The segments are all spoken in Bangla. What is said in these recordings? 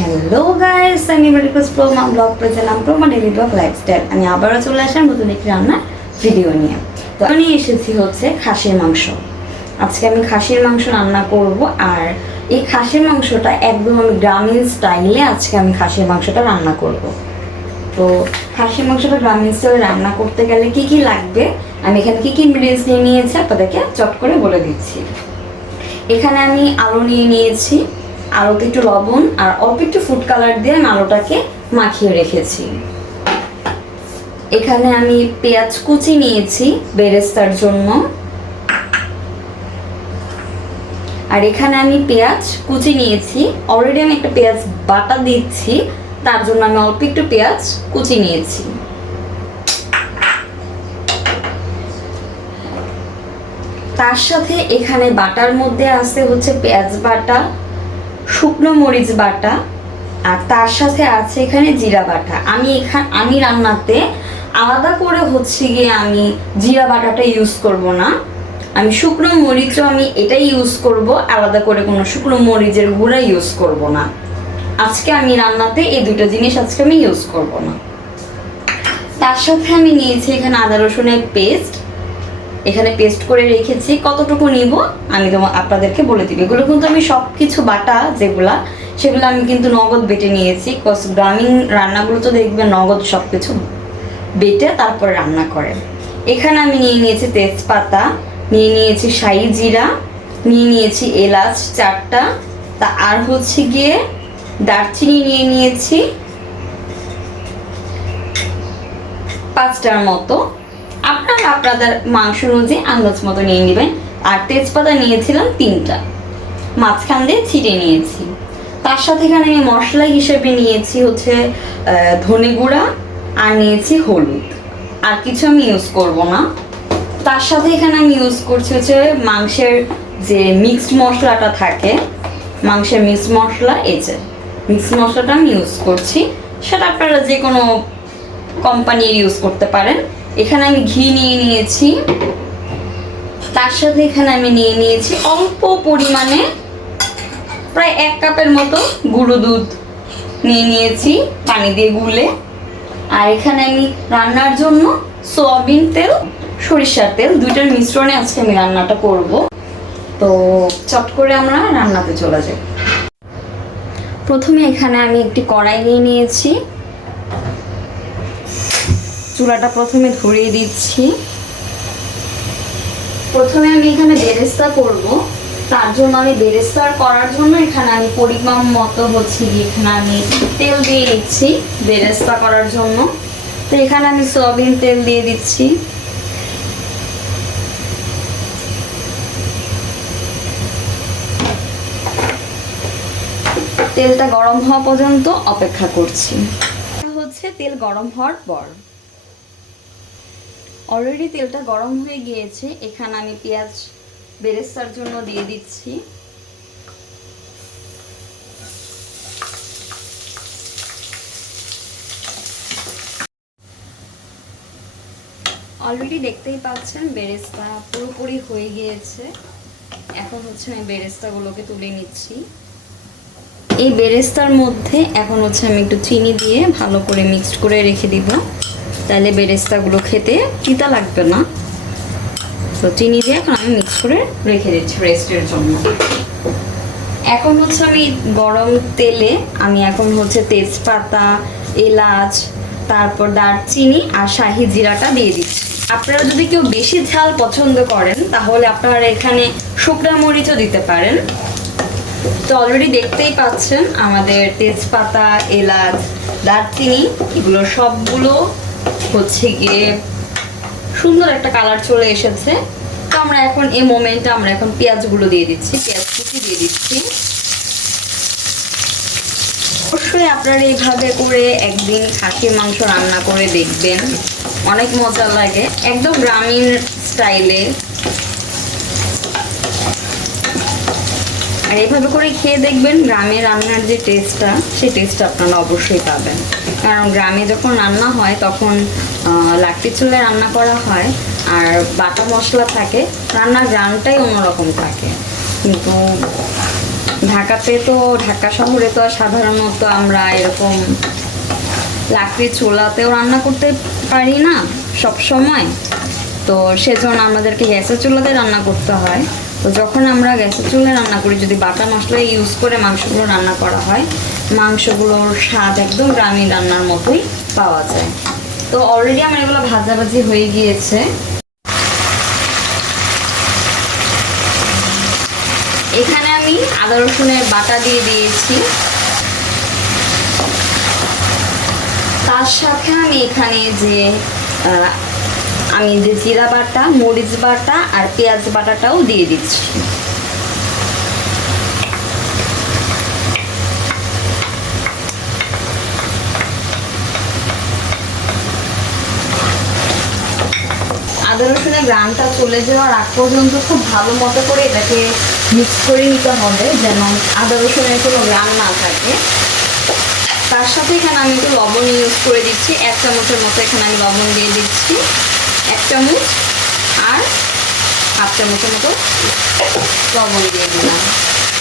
হ্যালো গাইস, আমি request Proma blog present Proma daily blog lifestyle. আমি আবারও চলে আসলাম নতুন একটি রান্নার ভিডিও নিয়ে। তো আমি এসেছি হচ্ছে খাসির মাংস। আজকে আমি খাসির মাংস রান্না করব, আর এই খাসির মাংসটা একদম আমি গ্রামীণ স্টাইলে আজকে আমি খাসির মাংসটা রান্না করব। তো খাসির মাংসটা গ্রামীণ স্টাইলে রান্না করতে গেলে কি কি লাগবে, আমি এখানে কি কি ইনগ্রিডিয়েন্টস নিয়ে নিয়েছি আপনাদেরকে চট করে বলে দিচ্ছি। এখানে আমি আলু নিয়ে নিয়েছি, আলুতে একটু লবণ আর অল্প একটু ফুড কালার দিয়ে আমি আলুটাকে মাখিয়ে রেখেছি। এখানে আমি পেঁয়াজ কুচি নিয়েছি বেরেস্তার জন্য, আর এখানে আমি পেঁয়াজ কুচি নিয়েছি। অলরেডি আমি একটা পেঁয়াজ বাটা দিচ্ছি, তার জন্য আমি অল্প একটু পেঁয়াজ কুচি নিয়েছি। তার সাথে এখানে বাটার মধ্যে আছে হচ্ছে পেঁয়াজ বাটা, শুকনো মরিচ বাটা, আর তার সাথে আছে এখানে জিরা বাটা। আমি রান্নাতে আলাদা করে হচ্ছে গিয়ে আমি জিরা বাটাটা ইউজ করব না, আমি শুকনো মরিচও আমি এটাই ইউজ করব, আলাদা করে কোনো শুকনো মরিচের গুঁড়া ইউজ করব না। আজকে আমি রান্নাতে এই দুটো জিনিস আজকে আমি ইউজ করব না। তার সাথে আমি নিয়েছি এখানে আদা রসুনের পেস্ট, এখানে পেস্ট করে রেখেছি। কতটুকু নিব আমি আপনাদেরকে বলে দিব। এগুলো কিন্তু আমি সব কিছু বাটা সেগুলো আমি কিন্তু নগদ বেটে নিয়েছি। গ্রামীণ রান্নাগুলো তো দেখবেন নগদ সব কিছু বেটে তারপর রান্না করে। এখানে আমি নিয়ে নিয়েছি তেজপাতা, নিয়ে নিয়েছি শাহি জিরা, নিয়ে নিয়েছি এলাচ 4টা, তা আর হচ্ছে গিয়ে দারচিনি নিয়ে নিয়েছি 5টার মতো। আপনাদের মাংস অনুযায়ী আন্দাজ মতো নিয়ে নেবেন। আর তেজপাতা নিয়েছিলাম 3টা, মাঝখান দিয়ে ছিটে নিয়েছি। তার সাথে এখানে আমি মশলা হিসেবে নিয়েছি হচ্ছে ধনে গুঁড়া, আর নিয়েছি হলুদ, আর কিছু আমি ইউজ করব না। তার সাথে এখানে আমি ইউজ করছি হচ্ছে মাংসের যে মিক্সড মশলাটা থাকে, মাংসের মিক্সড মশলা, এই যে মিক্সড মশলাটা আমি ইউজ করছি। সেটা আপনারা যে কোনো কোম্পানির ইউজ করতে পারেন। এখানে আমি ঘি নিয়ে নিয়েছি, তার সাথে এখানে আমি নিয়ে নিয়েছি অল্প পরিমাণে প্রায় 1 কাপের মতো গুঁড়ো দুধ নিয়ে নিয়েছি পানি দিয়ে গুলে। আর এখানে আমি রান্নার জন্য সয়াবিন তেল, সরিষার তেল, দুইটার মিশ্রণে আজকে আমি রান্নাটা করব। তো চট করে আমরা রান্নাতে চলে যাই। প্রথমে এখানে আমি একটি কড়াই নিয়ে নিয়েছি, চুলাটা প্রথমে ধরিয়ে দিচ্ছি। প্রথমে আমি এখানে বেরেস্তা করব, তার জন্য আমি বেরেস্তা করার জন্য এখানে আমি পরিমাণ মতো হচ্ছে এখানে আমি তেল দিয়ে দিচ্ছি বেরেস্তা করার জন্য। তো এখানে আমি সয়াবিন তেল দিয়ে দিচ্ছি। তেলটা গরম হওয়া পর্যন্ত অপেক্ষা করছি। হচ্ছে তেল গরম হওয়ার পর অলরেডি তেলটা গরম হয়ে গিয়েছে। এখানে আমি পেঁয়াজ বেরেস্তার জন্য দিয়ে দিচ্ছি। অলরেডি দেখতেই পাচ্ছেন বেরেস্তা পুরোপুরি হয়ে গিয়েছে। এখন হচ্ছে আমি বেরেস্তাগুলোকে তুলে নিচ্ছি। এই বেরেস্তার মধ্যে এখন হচ্ছে আমি একটু চিনি দিয়ে ভালো করে মিক্সড করে রেখে দিব, তাহলে বেরেস্তাগুলো খেতে তিতা লাগবে না। তো চিনি দিয়ে এখন আমি মিক্স করে রেখে দিচ্ছি রেস্টের জন্য। এখন হচ্ছে আমি গরম তেলে আমি এখন হচ্ছে তেজপাতা, এলাচ, তারপর দারচিনি আর শাহি জিরাটা দিয়ে দিচ্ছি। আপনারা যদি কেউ বেশি ঝাল পছন্দ করেন তাহলে আপনারা এখানে শুকনো মরিচও দিতে পারেন। তো অলরেডি দেখতেই পাচ্ছেন আমাদের তেজপাতা, এলাচ, দারচিনি এগুলো সবগুলো হচ্ছে গিয়ে সুন্দর একটা কালার চলে এসেছে। তো আমরা এখন এই মোমেন্টে আমরা এখন পেঁয়াজগুলো দিয়ে দিচ্ছি, পেঁয়াজ কুচি দিয়ে দিচ্ছি। অবশ্যই আপনারা এইভাবে করে একদিন খাসির মাংস রান্না করে দেখবেন, অনেক মজা লাগে, একদম গ্রামীণ স্টাইলে। আর এইভাবে করে খেয়ে দেখবেন গ্রামে রান্নার যে টেস্টটা, সেই টেস্টটা আপনারা অবশ্যই পাবেন। কারণ গ্রামে যখন রান্না হয় তখন লাকড়ি চুলায় রান্না করা হয়, আর বাটা মশলা থাকে, রান্নার গ্রামটাই অন্যরকম থাকে। কিন্তু ঢাকাতে তো, ঢাকা শহরে তো সাধারণত আমরা এরকম লাকড়ির চুলাতেও রান্না করতে পারি না সব সময়। তো সেজন্য আমাদেরকে গ্যাসের চুলাতে রান্না করতে হয়। তো যখন আমরা গ্যাসের চুলায় রান্না করি, যদি বাটা মশলা ইউজ করে মাংসগুলো রান্না করা হয়, মাংসগুলোর স্বাদ একদম গ্রামীণ রান্নার মতোই পাওয়া যায়। তো অলরেডি আমার এগুলো ভাজাভাজি হয়ে গিয়েছে। এখানে আমি আদা রসুনের বাটা দিয়ে দিয়েছি। তার সাথে আমি এখানে যে জিরা বাটা, মরিচ বাটা আর পেঁয়াজ বাটাটাও দিয়ে দিচ্ছি। আদা রসুনের গ্রানটা চলে যাওয়ার আগ পর্যন্ত খুব ভালো মতো করে এটাকে মিক্স করে নিতে হবে, যেন আদা রসুনের কোনো গ্রান না থাকে। তার সাথে এখানে আমি একটু লবণ ইউজ করে দিচ্ছি, 1 চামচের মতো এখানে আমি লবণ দিয়ে দিচ্ছি, 1 চামচ আর 1/2 চামচের মতো লবণ দিয়ে দিলাম।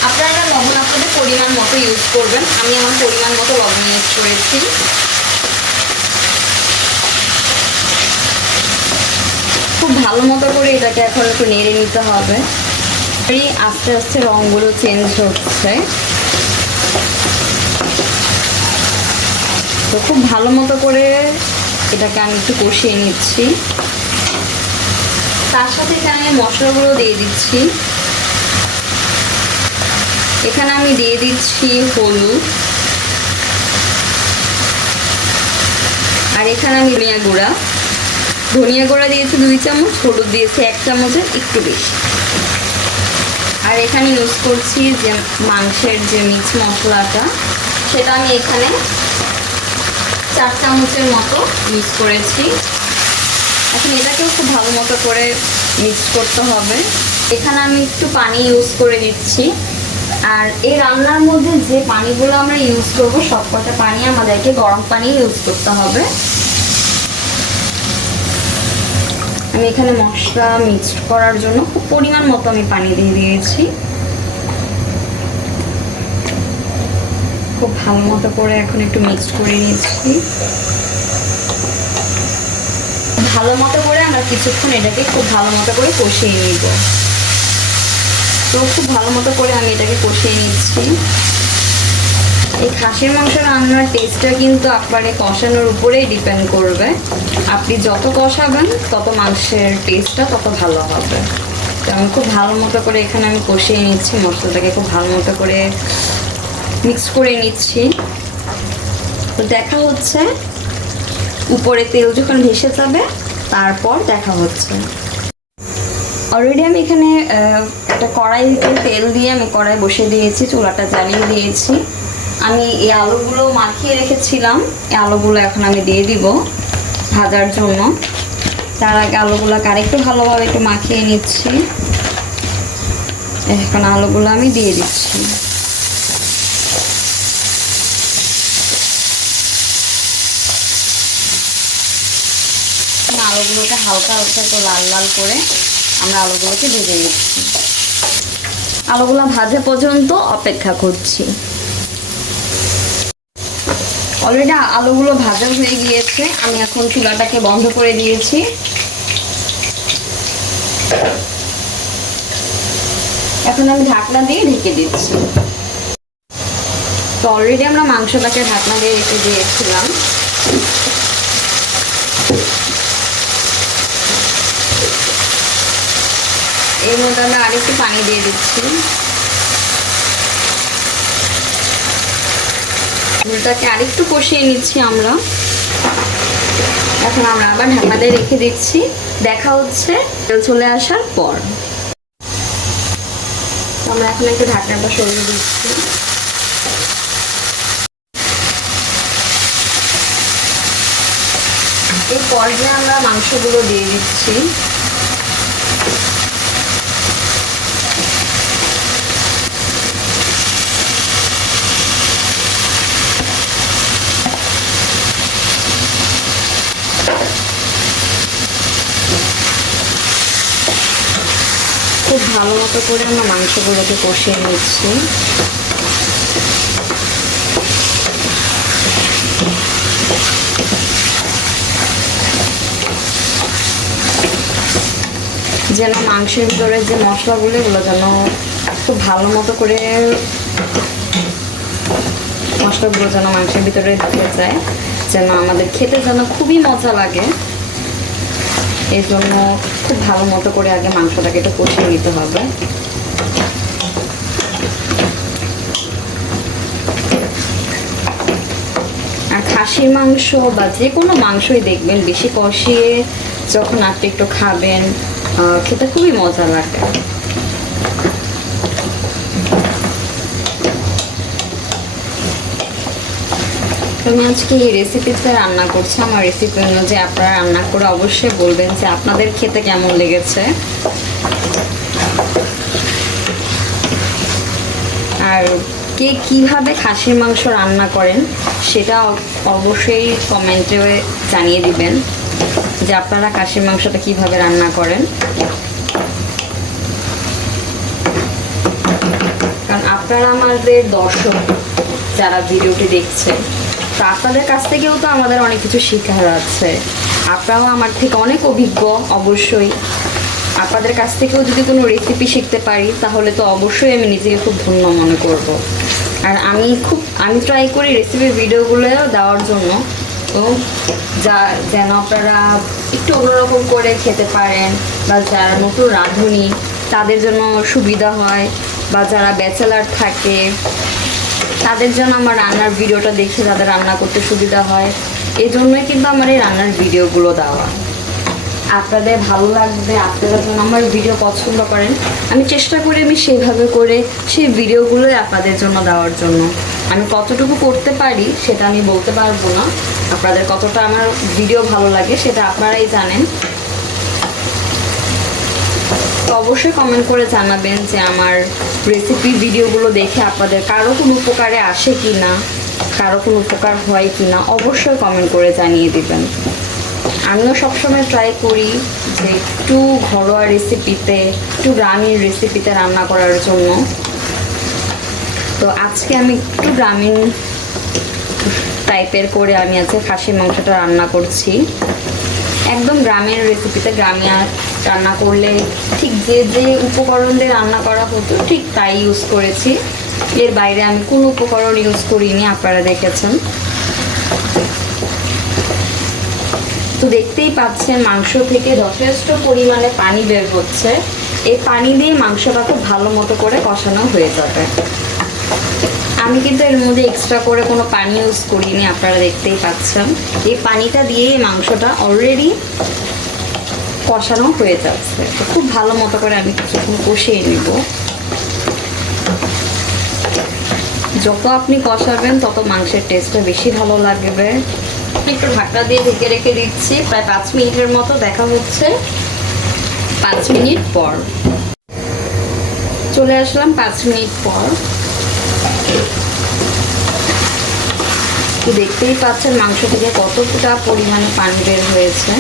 আপনারা লবণ আপনাদের পরিমাণ মতো ইউজ করবেন, আমি আমার পরিমাণ মতো লবণ ইউজ করেছি। খুব ভালো মতো করে এটাকে এখন একটু নেড়ে নিতে হবে। এই আস্তে আস্তে রঙগুলো চেঞ্জ হচ্ছে, তো খুব ভালো মতো করে এটাকে আমি একটু কষিয়ে নিচ্ছি। তার সাথে এখানে আমি মশলাগুলো দিয়ে দিচ্ছি। এখানে আমি দিয়ে দিচ্ছি হলুদ, আর এখানে আমি ধনিয়া গুঁড়া দিয়েছি 2 চামচ, হলুদ দিয়েছি 1 চামচের একটু বেশি। আর এখানে ইউজ করছি যে মাংসের যে মিক্স মশলাটা, সেটা আমি এখানে 4 চামচের মতো ইউজ করেছি। এখন এটাকেও খুব ভালো মতো করে মিক্স করতে হবে। এখানে আমি একটু পানি ইউজ করে দিচ্ছি। আর এই রান্নার মধ্যে যে পানিগুলো আমরা ইউজ করবো, সবকটা পানি আমাদেরকে গরম পানি ইউজ করতে হবে। আমি এখানে মশলা মিক্সড করার জন্য খুব পরিমাণ মতো আমি পানি দিয়ে দিয়েছি। খুব ভালো মতো করে এখন একটু মিক্সড করে নিচ্ছি। ভালো মতো করে আমরা কিছুক্ষণ এটাকে খুব ভালো মতো করে কষিয়ে নিব। তো খুব ভালো মতো করে আমি এটাকে কষিয়ে নিচ্ছি। এই খাসির মাংস রান্নার টেস্টটা কিন্তু আপনার কষানোর উপরেই ডিপেন্ড করবে। আপনি যত কষাবেন তত মাংসের টেস্টটা তত ভালো হবে। তো আমি খুব ভালো মতো করে এখানে আমি কষিয়ে নিচ্ছি, মশলাটাকে খুব ভালো মতো করে মিক্স করে নিচ্ছি। তো দেখা হচ্ছে উপরে তেল যখন ভেসে যাবে, তারপর দেখা হচ্ছে। অলরেডি আমি এখানে একটা কড়াইতে তেল দিয়ে আমি কড়াই বসিয়ে দিয়েছি, চুলাটা জ্বালিয়ে দিয়েছি। আমি এই আলুগুলো মাখিয়ে রেখেছিলাম, এই আলুগুলো এখন আমি দিয়ে দিব ভাজার জন্য। তার আগে আলুগুলোকে আরেকটু ভালোভাবে একটু মাখিয়ে নিচ্ছি। এখন আলুগুলো আমি দিয়ে দিচ্ছি। আলুগুলোকে হালকা হালকা একটু লাল লাল করে আমরা আলুগুলোকে ভেজে নিচ্ছি। আলুগুলো ভাজা পর্যন্ত অপেক্ষা করছি। অলরেডি আলুগুলো ভাজা হয়ে গিয়েছে, আমি এখন চুলাটাকে বন্ধ করে দিয়েছি। এখন আমি ঢাকনা দিয়ে ঢেকে দিচ্ছি। তো অলরেডি আমরা মাংসটাকে ঢাকনা দিয়ে রেখে দিয়েছিলাম। এর মধ্যে আমরা আরেকটু পানি দিয়ে দিচ্ছি। এটাকে আরেকটু কষিয়ে নিচ্ছি আমরা। এখন আমরা আবার ঢাকনা দিয়ে রেখে দিচ্ছি। দেখা হচ্ছে তেল চলে আসার পর। আমরা এখন একটু ঢাকনাটা সরিয়ে দিচ্ছি। এই পর্যায়ে আমরা মাংসগুলো দিয়ে দিচ্ছি। খুব ভালো মতো করে আমরা মাংসগুলোকে কষিয়ে নিচ্ছি। যেন মাংসের ভিতরে যে মশলাগুলো এগুলো যেন খুব ভালো মতো করে মশলাগুলো যেন মাংসের ভিতরে ঢুকে যায়, যেন আমাদের খেতে যেন খুবই মজা লাগে। এই জন্য খুব ভালো মতো করে আগে মাংসটাকে একটু কষিয়ে নিতে হবে। আর খাসির মাংস বা যে কোনো মাংসই দেখবেন বেশি কষিয়ে যখন আপনি একটু খাবেন খেতে খুবই মজা লাগে। আমি আজকে এই রেসিপিতে রান্না করছি। আমার রেসিপি অনুযায়ী আপনারা রান্না করে অবশ্যই বলবেন যে আপনাদের খেতে কেমন লেগেছে। আর কে কীভাবে খাসির মাংস রান্না করেন সেটা অবশ্যই কমেন্টে জানিয়ে দিবেন যে আপনারা খাসির মাংসটা কিভাবে রান্না করেন। কারণ আপনারা আমাদের দর্শক যারা ভিডিওটি দেখছে, তো আপনাদের কাছ থেকেও তো আমাদের অনেক কিছু শেখার আছে। আপনারাও আমার থেকে অনেক অভিজ্ঞ, অবশ্যই আপনাদের কাছ থেকেও যদি কোনো রেসিপি শিখতে পারি তাহলে তো অবশ্যই আমি নিজেকে খুব ধন্য মনে করব। আর আমি ট্রাই করি রেসিপি ভিডিওগুলো দেওয়ার জন্য, তো যেন আপনারা একটু অন্যরকম করে খেতে পারেন, বা যারা নতুন রাঁধুনি তাদের জন্য সুবিধা হয়, বা যারা ব্যাচেলার থাকে তাদের জন্য আমার রান্নার ভিডিওটা দেখে তাদের রান্না করতে সুবিধা হয়। এই জন্যই কিন্তু আমার এই রান্নার ভিডিওগুলো দেওয়া। আপনাদের ভালো লাগবে, আপনারা যখন আমার ভিডিও পছন্দ করেন আমি চেষ্টা করি আমি সেইভাবে করে সেই ভিডিওগুলোই আপনাদের জন্য দেওয়ার জন্য। আমি কতটুকু করতে পারি সেটা আমি বলতে পারবো না, আপনাদের কতটা আমার ভিডিও ভালো লাগে সেটা আপনারাই জানেন। তো অবশ্যই কমেন্ট করে জানাবেন যে আমার রেসিপি ভিডিওগুলো দেখে আপনাদের কারো কোনো উপকারে আসে কি না, কারো কোনো উপকার হয় কি না, অবশ্যই কমেন্ট করে জানিয়ে দিবেন। আমিও সবসময় ট্রাই করি যে একটু ঘরোয়া রেসিপিতে, একটু গ্রামীণ রেসিপিতে রান্না করার জন্য। তো আজকে আমি একটু গ্রামীণ টাইপের করে আমি আজকে খাসির মাংসটা রান্না করছি। একদম গ্রামের রেসিপিতে, গ্রামে রান্না করলে ঠিক যে যে উপকরণ দিয়ে রান্না করা হতো ঠিক তাই ইউজ করেছি। এর বাইরে আমি কোনো উপকরণ ইউজ করিনি, আপনারা দেখেছেন। তো দেখতেই পাচ্ছেন মাংস থেকে যথেষ্ট পরিমাণে পানি বের হচ্ছে। এই পানি দিয়ে মাংসটা খুব ভালো মতো করে কষানো হয়ে যাবে। আমি কিন্তু এর মধ্যে এক্সট্রা করে কোনো পানি ইউজ করিনি, আপনারা দেখতেই পাচ্ছেন। এই পানিটা দিয়ে মাংসটা অলরেডি কষানো হয়ে যাচ্ছে। তো খুব ভালো মতো করে আমি কিছুক্ষণ কষিয়ে নিব। যত আপনি কষাবেন তত মাংসের টেস্টটা বেশি ভালো লাগবে। একটু ঢাকনা দিয়ে ঢেকে রেখে দিচ্ছি প্রায় 5 মিনিটের মতো। দেখা হচ্ছে 5 মিনিট পর। চলে আসলাম 5 মিনিট পর। দেখতেই পাচ্ছেন মাংস থেকে কতটা পরিমাণে পানি বের হয়েছে।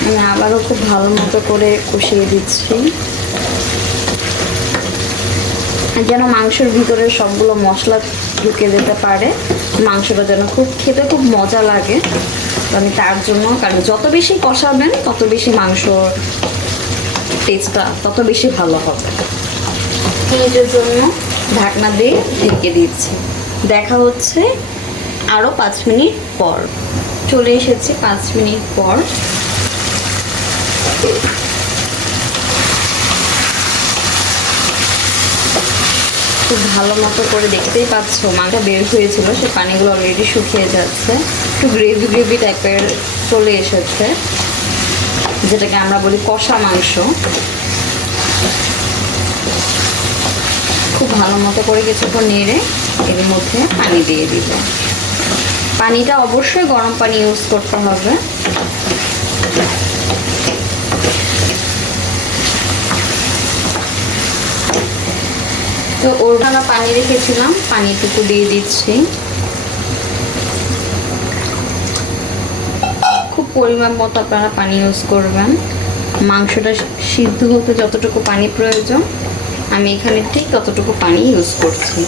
আমি আবারও খুব ভালো মতো করে কষিয়ে দিচ্ছি যেন মাংসের ভিতরে সবগুলো মশলা ঢুকে যেতে পারে, মাংসটা যেন খেতে খুব মজা লাগে। তো আমি তার জন্য, কারণ যত বেশি কষাবেন তত বেশি মাংস টেস্টটা তত বেশি ভালো হবে। মিনিটের জন্য ঢাকনা দিয়ে ঢেকে দিচ্ছি। দেখা হচ্ছে আরও 5 মিনিট পর। চলে এসেছি 5 মিনিট পর। খুব ভালো মতো করে দেখতেই পাচ্ছ মাংসটা বের হয়েছিল, সে পানিগুলো অলরেডি শুকিয়ে যাচ্ছে। একটু গ্রেভি গ্রেভি টাইপের চলে এসেছে, যেটাকে আমরা বলি কষা মাংস। খুব ভালো মতো করে কিছুক্ষণ নেড়ে এর মধ্যে পানি দিয়ে দিব। পানিটা অবশ্যই গরম পানি ইউজ করতে হবে। তো ওরখানা পানি রেখেছিলাম, পানিটুকু দিয়ে দিচ্ছি। খুব পরিমাণ মতো আপনারা পানি ইউজ করবেন। মাংসটা সিদ্ধ হতে যতটুকু পানি প্রয়োজন আমি এখানে ঠিক ততটুকু পানি ইউজ করছি।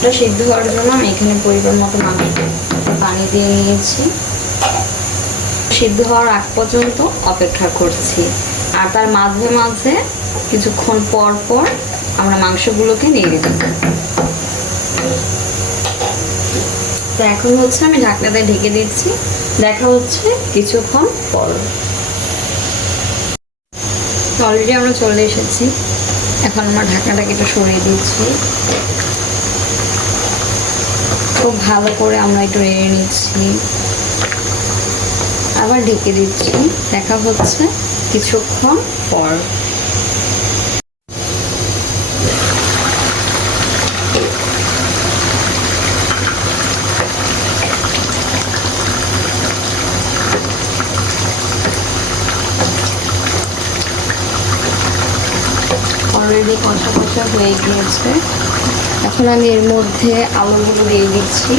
এটা সিদ্ধ হওয়ার জন্য আমি এখানে পরিমাণ মতো পানি দিয়ে নিয়েছি। সিদ্ধ হওয়ার আগ পর্যন্ত অপেক্ষা করছি, আর তার মাঝে মাঝে কিছুক্ষণ পর পর আমরা মাংসগুলোকে নেড়ে দেব। তো এখন হচ্ছে আমি ঢাকনা দিয়ে ঢেকে দিচ্ছি, দেখা হচ্ছে কিছুক্ষণ পর। অলরেডি আমরা চলে এসেছি, এখন আমরা ঢাকনাটাকে একটু সরিয়ে দিচ্ছি। খুব ভালো করে আমরা একটু নেড়ে নিচ্ছি, আবার ঢেকে দিচ্ছি, দেখা হচ্ছে কিছুক্ষণ পর। অলরেডি কষা কষা হয়ে গিয়েছে, এখন আমি এর মধ্যে আলুগুলো দিয়ে দিচ্ছি।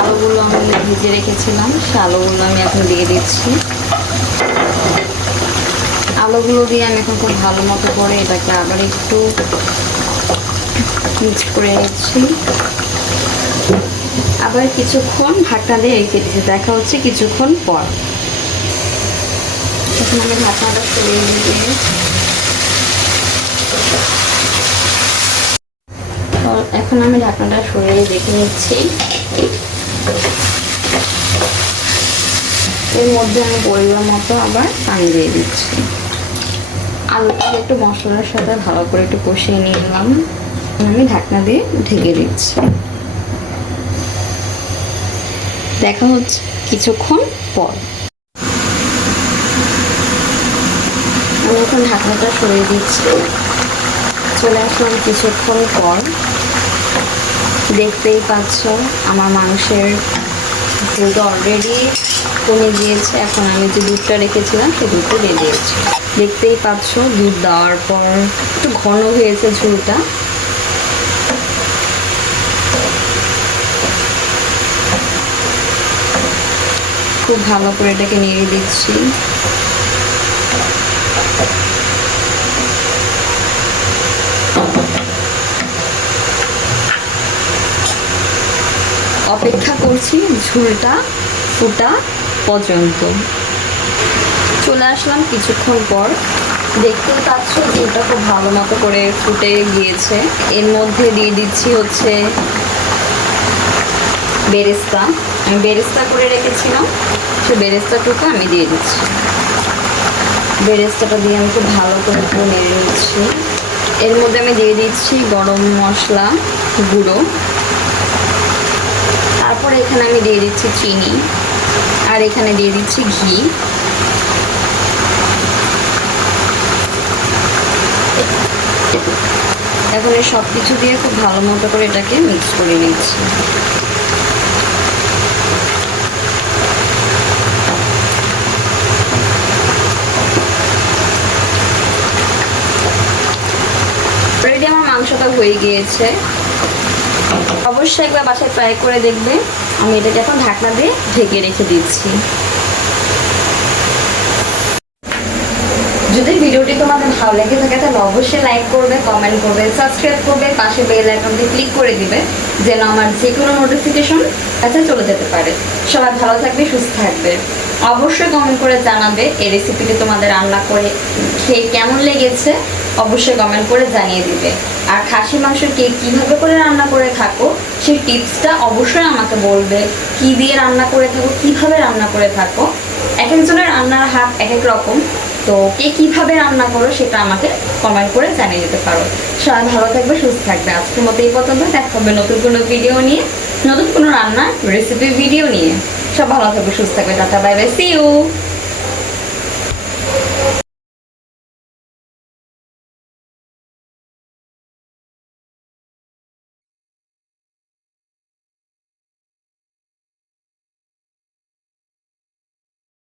আলুগুলো আমি ভেজে রেখেছিলাম, সে আলুগুলো আমি এখন দিয়ে দিচ্ছি। আলুগুলো দিয়ে আমি এখন খুব ভালো মতো করে এটাকে আবার একটু মিক্স করে নিচ্ছি, আবার কিছুক্ষণ ঢাকনা দিয়ে রেখে দিচ্ছি, দেখা হচ্ছে কিছুক্ষণ পর। এখন আমি ঢাকনাটা সরিয়ে দিয়ে এখন আমি ঢাকনাটা সরিয়ে দেখে নিচ্ছি। এর মধ্যে আমি পরিমাণ মতো আবার পানি দিয়ে দিচ্ছি। আলুটা একটু মশলার সাথে ভালো করে একটু কষিয়ে নিলাম, আমি ঢাকনা দিয়ে ঢেকে দিচ্ছি, দেখা হচ্ছে কিছুক্ষণ পর। আমি এখন ঢাকনাটা সরিয়ে দিচ্ছি, চলে আসলাম কিছুক্ষণ পর। দেখতেই পাচ্ছ আমার মাংসের ঝোলটা অলরেডি কমে গিয়েছে। এখন আমি যে দুধটা রেখেছিলাম সেই দুধটা দিয়ে দিয়েছি। দেখতেই পাচ্ছ দুধ দেওয়ার পর একটু ঘন হয়েছে ঝোলটা। খুব ভালো করে এটাকে নেড়ে দিচ্ছি। অপেক্ষা করছি ঝোলটা ফুটা পর্যন্ত। চলে আসলাম কিছুক্ষণ পর, দেখতেই পাচ্ছ ঝোলটা খুব ভালো মতো করে ফুটে গিয়েছে। এর মধ্যে দিয়ে দিচ্ছি হচ্ছে বেরেস্তা। আমি বেরেস্তা করে রেখেছিলাম, সেই বেরেস্তাটুকু আমি দিয়ে দিচ্ছি। বেরেস্তাটা দিয়ে আমি খুব ভালো করে একটু নেড়ে নিচ্ছি। এর মধ্যে আমি দিয়ে দিচ্ছি গরম মশলা গুঁড়ো, তারপরে এখানে আমি দিয়ে দিচ্ছি চিনি, আর এখানে দিয়ে দিচ্ছি ঘি। এখন এই সব কিছু দিয়ে খুব ভালো মতো করে এটাকে মিক্স করে নিচ্ছি। অলরেডি আমার মাংসটা হয়ে গিয়েছে, অবশ্যই একবার বাসায় ট্রাই করে দেখবে। আমি এটাকে এখন ঢাকনা দিয়ে ঢেকে রেখে দিচ্ছি। যদি ভিডিওটি তোমাদের ভালো লেগে থাকে তাহলে অবশ্যই লাইক করবে, কমেন্ট করবে, সাবস্ক্রাইব করবে, পাশে বেল আইকনটি ক্লিক করে দিবে যেন আমার যে কোনো নোটিফিকেশন কাছে চলে যেতে পারে। সবাই ভালো থাকবে, সুস্থ থাকবে। অবশ্যই কমেন্ট করে জানাবে এই রেসিপিটি তোমাদের রান্না করে খেয়ে কেমন লেগেছে, অবশ্যই কমেন্ট করে জানিয়ে দিবে। আর খাসি মাংস কে কীভাবে করে রান্না করে থাকো সেই টিপসটা অবশ্যই আমাকে বলবে। কি দিয়ে রান্না করে থাকো, কীভাবে রান্না করে থাকো। এক একজনের রান্নার হাত এক এক রকম, তো কে কীভাবে রান্না করো সেটা আমাকে কমেন্ট করে জানিয়ে দিতে পারো। সবাই ভালো থাকবে, সুস্থ থাকবে। আজকের মতো এই পর্যন্ত, দেখা হবে নতুন কোনো ভিডিও নিয়ে, নতুন কোনো রান্নার রেসিপি ভিডিও নিয়ে। সব ভালো থাকবে, সুস্থ থাকবে। Tata, bye bye, see you.